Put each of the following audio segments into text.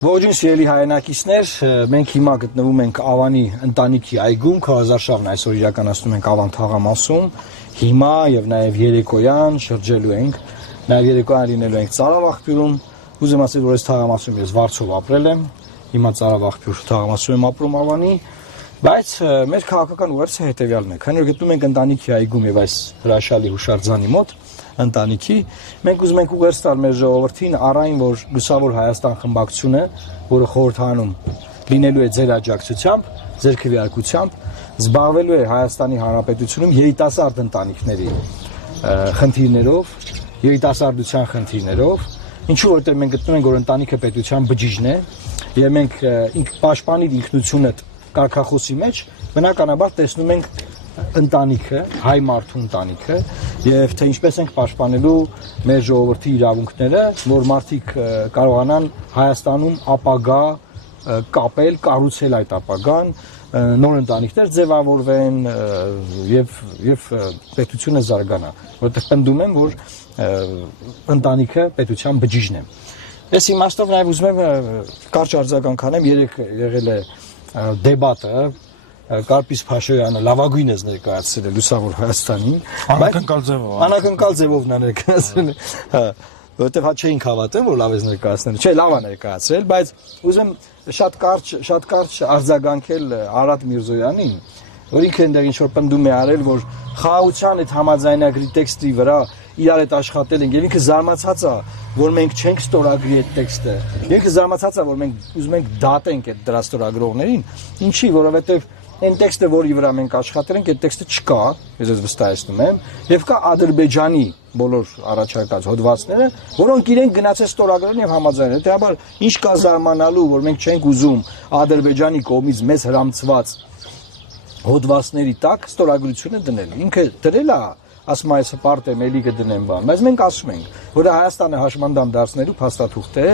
Ողջույն սիրելի հայրենակիցներ, մենք հիմա գտնվում ենք Ավանի ընտանիքի այգում, քարոզարշավն այսօր իրականացնում ենք Ավան թաղամասում, հիմա եւ նաեւ երեկոյան շրջելու ենք, նաեւ երեկոյան լինելու ենք Ծարավաղբյուրում, ուզում ասել, որ այս թաղամասում ես Վարչով ապրել եմ, հիմա Ծարավաղբյուր թաղամասում եմ ապրում Ավանի, բայց մեր քաղաքական ուղերձը հետեւյալն է, քանի որ գտնվում ենք ընտանիքի այգում եւ այս հրաշալի հուշարձանի մոտ ընտանիքի, մենք ուզում ենք ուղերձ տալ մեր ժողովրդին առայն, որ Լուսավոր Հայաստան խմբակցությունը, որը խորհրդանում լինելու է ձեր աջակցությամբ, ձեր քվեարկությամբ, զբաղվելու է Հայաստանի Հանրապետությունում երիտասարդ ընտանիքների խնդիրներով, երիտասարդության խնդիրներով, ինչու որովհետև մենք գտնում ենք, որ ընտանիքը պետության բջիջն է, եւ մենք պաշտպանիր ինքնությունդ կարգախոսի մեջ, բնականաբար տեսնում ենք ընտանիքը, հայ մարդու ընտանիքը եւ թե ինչպես ենք պաշտպանելու մեր ժողովրդի իրավունքները, որ մարդիկ կարողանան Հայաստանում ապագա կապել, կառուցել այդ ապագան, նոր ընտանիքներ ձևավորվեն եւ պետությունը զարգանա, որովհետեւ պնդում եմ, որ ընտանիքը պետության բջիջն է։ Այս իմաստով նաեւ ուզում եմ կարճ արձագանք անեմ, երեք եղել է դեբատը Կարպիս Փաշոյանը լավագույնս ներկայացրել է Լուսավոր Հայաստանին, անակնկալ ձևով նա ներկայացրել է, որովհետև հա չէինք հավատում, որ լավ է ներկայացնել, չէ, լավ է ներկայացրել, բայց ուզում շատ կարճ արձագանքել Արադ Միրզոյանին, որ ինքը այնտեղ ինչ որ պնդում է արել, որ խաղաղության այդ համաձայնագրի տեքստի վրա իրար հետ աշխատել ենք, եւ ինքը զարմացած է, որ մենք չենք ստորագրի այդ տեքստը։ Ինքը զարմացած է, որ մենք ուզում ենք դատենք այդ դրա ստորագրողներին, ինչի, որովհետև այն տեքստը, որի վրա մենք աշխատել ենք, այդ տեքստը չկա, ես ես վստահեցնում եմ, եւ կա Ադրբեջանի բոլոր առաջարկած հոդվածները, որոնք իրենք գնացել ստորագրել եւ համաձայնել։ Հետեւաբար, ինչ կա զարմանալու, որ մենք չենք ուզում Ադրբեջանի կողմից մեզ հրամցված հոդվածների տակ ստորագրությունը դնել։ Ինքը դրել է, ասում է, այս հպարտ եմ, էլի կդնեմ բան, բայց մենք ասում ենք, որ Հայաստանը հաշմանդամ դարձնելու փաստաթուղթ է,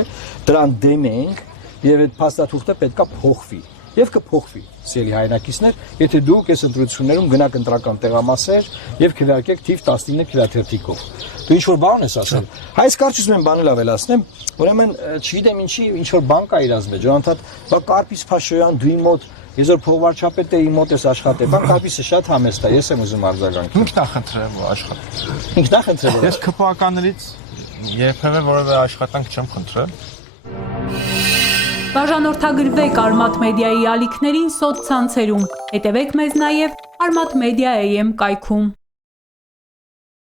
դրան դեմ ենք եւ այդ փաստաթուղթը պետքա փոխվի։ Եվ կփոխվի, սիրելի հայրենակիցներ, եթե դուք այս ընտրություններում գնաք ընտրական տեղամասեր եւ քվեարկեք թիվ 19 քվեաթերթիկով։ Դու ինչ որ բան ես ասել։ Այս կարճ ուզում եմ բանը լավելացնեմ, ուրեմն չգիտեմ ինչի ինչ որ բան կա իրաց մեջ, անդադ, բա Կարպիս Փաշոյան դու իմ մոտ, ես որ փոխվարչապետ էի մոտ ես աշխատել, բան Կարպիսը շատ համեստ է, ես եմ ուզում արձագանքել։ Ինքն է խնդրել աշխատել։ Ինքն է խնդրել։ Ես ԿՊԱ-ականներից երբևէ որևէ աշխատանք չեմ խնդրել։ Բաժանորդագրվեք Արմատ մեդիայի ալիքներին սոցցանցերում, հետևեք մեզ նաև Armat Media AM կայքում։